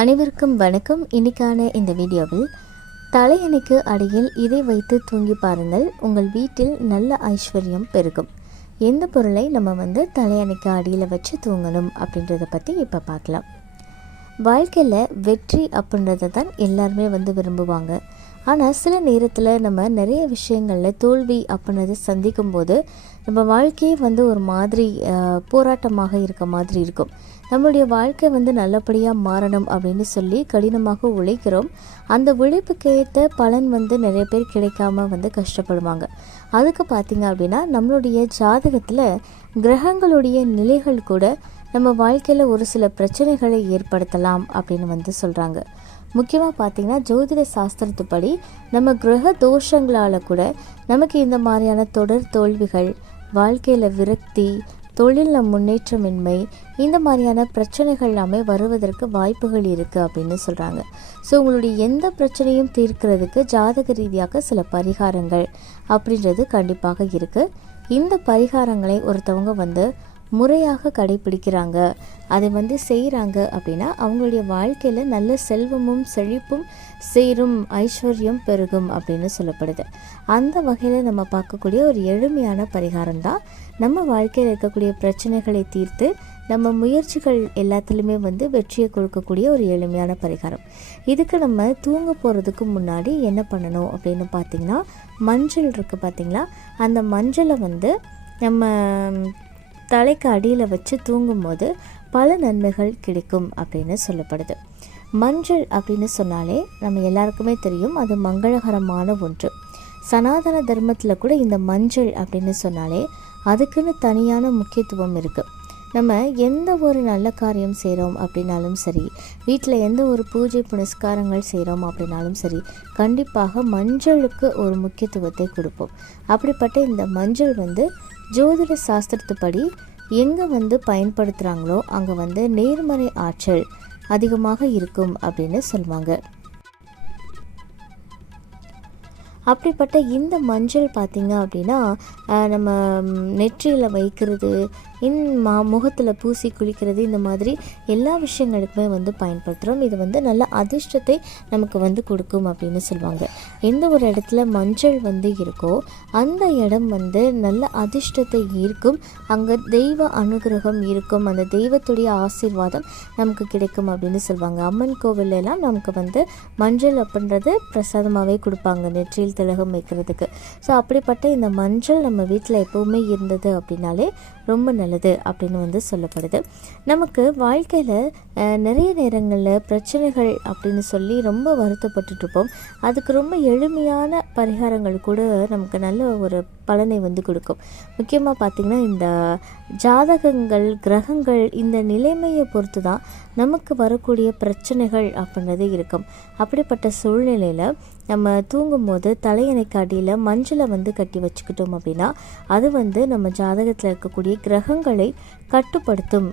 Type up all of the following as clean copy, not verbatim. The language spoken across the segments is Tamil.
அனைவருக்கும் வணக்கம். இன்னைக்கான இந்த வீடியோவில் தலையணைக்கு அடியில் இதை வைத்து தூங்கி பாருங்கள், உங்கள் வீட்டில் நல்ல ஐஸ்வர்யம் பெருகும். எந்த பொருளை நம்ம தலையணைக்கு அடியில் வச்சு தூங்கணும் அப்படின்றத பற்றி இப்போ பார்க்கலாம். வாழ்க்கையில் வெற்றி அப்படின்றத தான் எல்லாருமே விரும்புவாங்க. ஆனால் சில நேரத்தில் நம்ம நிறைய விஷயங்களில் தோல்வி அப்படின்றத சந்திக்கும் போது நம்ம வாழ்க்கையே ஒரு மாதிரி போராட்டமாக இருக்க மாதிரி இருக்கும். நம்மளுடைய வாழ்க்கை நல்லபடியாக மாறணும் அப்படின்னு சொல்லி கடினமாக உழைக்கிறோம். அந்த உழைப்புக்கேற்ற பலன் நிறைய பேர் கிடைக்காம கஷ்டப்படுவாங்க. அதுக்கு பார்த்திங்க அப்படின்னா நம்மளுடைய ஜாதகத்தில் கிரகங்களுடைய நிலைகள் கூட நம்ம வாழ்க்கையில் ஒரு சில பிரச்சனைகளை ஏற்படுத்தலாம் அப்படின்னு சொல்கிறாங்க. முக்கியமாக பார்த்திங்கன்னா ஜோதிட சாஸ்திரத்துப்படி நம்ம கிரக தோஷங்களால் கூட நமக்கு இந்த மாதிரியான தொடர் தோல்விகள், வாழ்க்கையில் விரக்தி, தொழிலில் முன்னேற்றமின்மை, இந்த மாதிரியான பிரச்சனைகள் எல்லாமே வருவதற்கு வாய்ப்புகள் இருக்குது அப்படின்னு சொல்கிறாங்க. ஸோ உங்களுடைய எந்த பிரச்சனையும் தீர்க்கிறதுக்கு ஜாதக ரீதியாக சில பரிகாரங்கள் அப்படின்றது கண்டிப்பாக இருக்குது. இந்த பரிகாரங்களை ஒருத்தவங்க முறையாக கடைபிடிக்கிறாங்க, அதை செய்கிறாங்க அப்படின்னா அவங்களுடைய வாழ்க்கையில் நல்ல செல்வமும் செழிப்பும் சேரும், ஐஸ்வர்யம் பெருகும் அப்படின்னு சொல்லப்படுது. அந்த வகையில் நம்ம பார்க்கக்கூடிய ஒரு எளிமையான பரிகாரம் தான் நம்ம வாழ்க்கையில் இருக்கக்கூடிய பிரச்சனைகளை தீர்த்து நம்ம முயற்சிகள் எல்லாத்துலேயுமே வெற்றியை கொடுக்கக்கூடிய ஒரு எளிமையான பரிகாரம். இதுக்கு நம்ம தூங்க போகிறதுக்கு முன்னாடி என்ன பண்ணணும் அப்படின்னு பார்த்திங்கன்னா, மஞ்சள் இருக்குது பார்த்திங்களா, அந்த மஞ்சளை நம்ம தலைக்கு அடியில் வச்சு தூங்கும்போது பல நன்மைகள் கிடைக்கும் அப்படின்னு சொல்லப்படுது. மஞ்சள் அப்படின்னு சொன்னாலே நம்ம எல்லாருக்குமே தெரியும், அது மங்களகரமான ஒன்று. சனாதன தர்மத்தில் கூட இந்த மஞ்சள் அப்படின்னு சொன்னாலே அதுக்குன்னு தனியான முக்கியத்துவம் இருக்குது. நம்ம எந்த ஒரு நல்ல காரியம் செய்கிறோம் அப்படின்னாலும் சரி, வீட்டில் எந்த ஒரு பூஜை புனஸ்காரங்கள் செய்கிறோம் அப்படின்னாலும் சரி, கண்டிப்பாக மஞ்சளுக்கு ஒரு முக்கியத்துவத்தை கொடுப்போம். அப்படிப்பட்ட இந்த மஞ்சள் ஜோதிட சாஸ்திரத்துப்படி எங்கே பயன்படுத்துகிறாங்களோ அங்கே நேர்மறை ஆற்றல் அதிகமாக இருக்கும் அப்படின்னு சொல்லுவாங்க. அப்படிப்பட்ட இந்த மஞ்சள் பார்த்திங்க அப்படின்னா நம்ம நெற்றியில் வைக்கிறது, முகத்தில் பூசி குளிக்கிறது, இந்த மாதிரி எல்லா விஷயங்களுக்குமே பயன்படுத்துகிறோம். இது நல்ல அதிர்ஷ்டத்தை நமக்கு கொடுக்கும் அப்படின்னு சொல்லுவாங்க. எந்த ஒரு இடத்துல மஞ்சள் இருக்கோ அந்த இடம் நல்ல அதிர்ஷ்டத்தை ஈர்க்கும், அங்கே தெய்வ அனுகிரகம் இருக்கும், அந்த தெய்வத்துடைய ஆசீர்வாதம் நமக்கு கிடைக்கும் அப்படின்னு சொல்லுவாங்க. அம்மன் கோவிலெல்லாம் நமக்கு மஞ்சள் அப்படின்றது பிரசாதமாகவே கொடுப்பாங்க, நெற்றியில் திலகம் வைக்கிறதுக்கு. ஸோ அப்படிப்பட்ட இந்த மஞ்சள் நம்ம வீட்டில் எப்போவுமே இருந்தது அப்படின்னாலே ரொம்ப நல்லது அப்படின்னு சொல்லப்படுது. நமக்கு வாழ்க்கையில் நிறைய நேரங்களில் பிரச்சனைகள் அப்படின்னு சொல்லி ரொம்ப வருத்தப்பட்டுருப்போம். அதுக்கு ரொம்ப எளிமையான பரிகாரங்கள் கூட நமக்கு நல்ல ஒரு பலனை கொடுக்கும். முக்கியமாக பார்த்திங்கன்னா இந்த ஜாதகங்கள், கிரகங்கள், இந்த நிலைமையை பொறுத்து தான் நமக்கு வரக்கூடிய பிரச்சனைகள் அப்படின்றது இருக்கும். அப்படிப்பட்ட சூழ்நிலையில் நம்ம தூங்கும்போது தலையணைக்கு அடியில் மஞ்சளை கட்டி வச்சுக்கிட்டோம் அப்படின்னா அது நம்ம ஜாதகத்தில் இருக்கக்கூடிய கிரகங்களை கட்டுப்படுத்தும்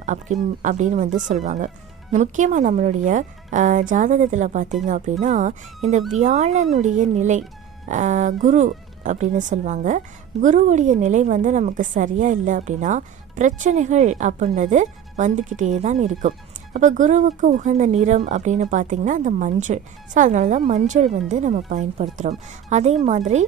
அப்படின்னு சொல்லுவாங்க. முக்கியமாக நம்மளுடைய ஜாதகத்தில் பார்த்திங்க அப்படின்னா இந்த வியாழனுடைய நிலை, குரு அப்படின்னு சொல்லுவாங்க, குருவுடைய நிலை நமக்கு சரியாக இல்லை அப்படின்னா பிரச்சனைகள் அப்படின்றது வந்துக்கிட்டே தான் இருக்கும். அப்போ குருவுக்கு உகந்த நிறம் அப்படின்னு பார்த்திங்கன்னா அந்த மஞ்சள். ஸோ அதனால தான் மஞ்சள் நம்ம பயன்படுத்துகிறோம். அதே மாதிரி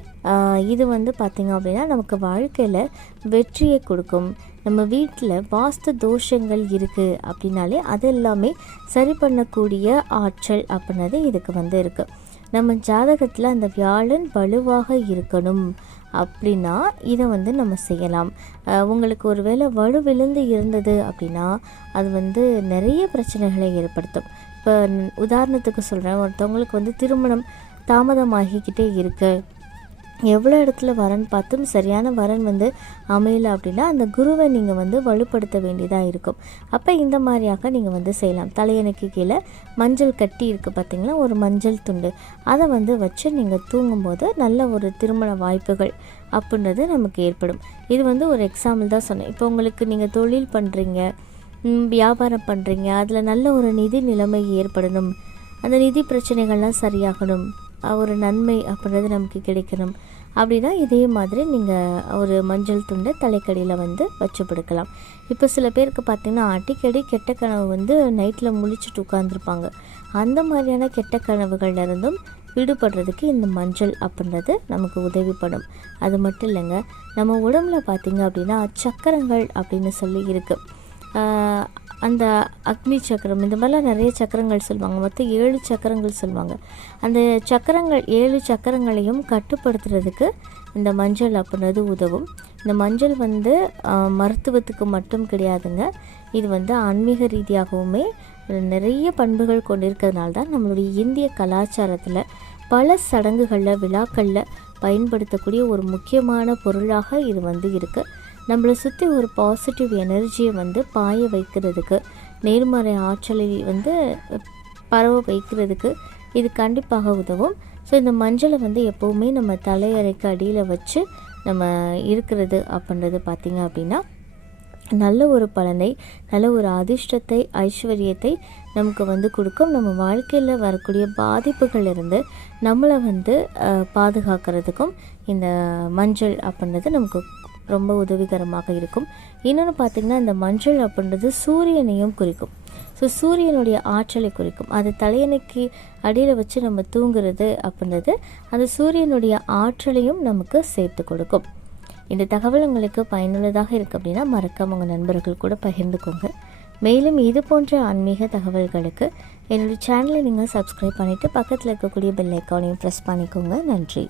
இது பார்த்திங்க அப்படின்னா நமக்கு வாழ்க்கையில் வெற்றியை கொடுக்கும். நம்ம வீட்டில் வாஸ்து தோஷங்கள் இருக்குது அப்படின்னாலே அதெல்லாமே சரி பண்ணக்கூடிய ஆற்றல் அப்படின்னது இதுக்கு இருக்குது. நம்ம ஜாதகத்தில் அந்த வியாழன் வலுவாக இருக்கணும் அப்படின்னா இதை நம்ம செய்யலாம். உங்களுக்கு ஒரு வேளை வலு விழுந்து இருந்தது அப்படின்னா அது நிறைய பிரச்சனைகளை ஏற்படுத்தும். இப்போ உதாரணத்துக்கு சொல்கிறேன், ஒருத்தவங்களுக்கு திருமணம் தாமதமாகிக்கிட்டே இருக்கு, எவ்வளோ இடத்துல வரன் பார்த்தும் சரியான வரன் அமையலை அப்படின்னா அந்த குருவை நீங்கள் வலுப்படுத்த வேண்டியதாக இருக்கும். அப்போ இந்த மாதிரியாக நீங்கள் செய்யலாம். தலையணைக்கு கீழே மஞ்சள் கட்டி இருக்குது பார்த்திங்களா, ஒரு மஞ்சள் துண்டு, அதை வச்சு நீங்கள் தூங்கும்போது நல்ல ஒரு திருமண வாய்ப்புகள் அப்படின்றது நமக்கு ஏற்படும். இது ஒரு எக்ஸாம்பிள் தான் சொன்னேன். இப்போ உங்களுக்கு நீங்கள் தொழில் பண்ணுறீங்க, வியாபாரம் பண்ணுறீங்க, அதில் நல்ல ஒரு நிதி நிலைமை ஏற்படணும், அந்த நிதி பிரச்சனைகள்லாம் சரியாகணும், ஒரு நன்மை அப்படின்றது நமக்கு கிடைக்கணும் அப்படின்னா இதே மாதிரி நீங்கள் ஒரு மஞ்சள் துண்டை தலைக்கடியில் வந்து வச்சு படுக்கலாம். இப்போ சில பேருக்கு பார்த்திங்கன்னா அடிக்கடி கெட்ட கனவு வந்து நைட்டில் முழிச்சிட்டு உட்காந்துருப்பாங்க. அந்த மாதிரியான கெட்ட கனவுகள்லேருந்தும் விடுபடுறதுக்கு இந்த மஞ்சள் அப்படின்றது நமக்கு உதவிப்படும். அது மட்டும் இல்லைங்க, நம்ம உடம்புல பார்த்திங்க அப்படின்னா சக்கரங்கள் அப்படின்னு சொல்லி இருக்குது. அந்த அக்னி சக்கரம், இந்த மாதிரிலாம் நிறைய சக்கரங்கள் சொல்லுவாங்க. மொத்தம் 7 சக்கரங்கள் சொல்லுவாங்க. அந்த சக்கரங்கள் 7 சக்கரங்களையும் கட்டுப்படுத்துறதுக்கு இந்த மஞ்சள் அப்படின்றது உதவும். இந்த மஞ்சள் வந்து மருத்துவத்துக்கு மட்டும் கிடையாதுங்க, இது வந்து ஆன்மீக ரீதியாகவுமே நிறைய பண்புகள் கொண்டிருக்கிறதுனால தான் நம்மளுடைய இந்திய கலாச்சாரத்தில் பல சடங்குகளில் விழாக்களில் பயன்படுத்தக்கூடிய ஒரு முக்கியமான பொருளாக இது வந்து இருக்குது. நம்மளை சுற்றி ஒரு பாசிட்டிவ் எனர்ஜியை வந்து பாய வைக்கிறதுக்கு, நேர்மறை ஆற்றலை வந்து பரவ வைக்கிறதுக்கு இது கண்டிப்பாக உதவும். ஸோ இந்த மஞ்சளை வந்து எப்போவுமே நம்ம தலையறைக்கு அடியில் வச்சு நம்ம இருக்கிறது அப்படின்றது பார்த்திங்க அப்படின்னா நல்ல ஒரு பலனை, நல்ல ஒரு அதிர்ஷ்டத்தை, ஐஸ்வர்யத்தை நமக்கு வந்து கொடுக்கும். நம்ம வாழ்க்கையில் வரக்கூடிய பாதிப்புகள் இருந்து நம்மளை வந்து பாதுகாக்கிறதுக்கும் இந்த மஞ்சள் அப்படின்றது நமக்கு ரொம்ப உதவிகரமாக இருக்கும். இன்னொன்று பார்த்திங்கன்னா, இந்த மஞ்சள் அப்படின்றது சூரியனையும் குறிக்கும். ஸோ சூரியனுடைய ஆற்றலை குறிக்கும். அது தலையணைக்கு அடியில் வச்சு நம்ம தூங்குறது அப்படின்றது அந்த சூரியனுடைய ஆற்றலையும் நமக்கு சேர்த்து கொடுக்கும். இந்த தகவல் உங்களுக்கு பயனுள்ளதாக இருக்குது அப்படின்னா மறக்காம உங்கள் நண்பர்கள் கூட பகிர்ந்துக்கோங்க. மேலும் இது போன்ற ஆன்மீக தகவல்களுக்கு என்னுடைய சேனலை நீங்கள் சப்ஸ்கிரைப் பண்ணிவிட்டு பக்கத்தில் இருக்கக்கூடிய பெல் ஐக்கானையும் ப்ரெஸ் பண்ணிக்கோங்க. நன்றி.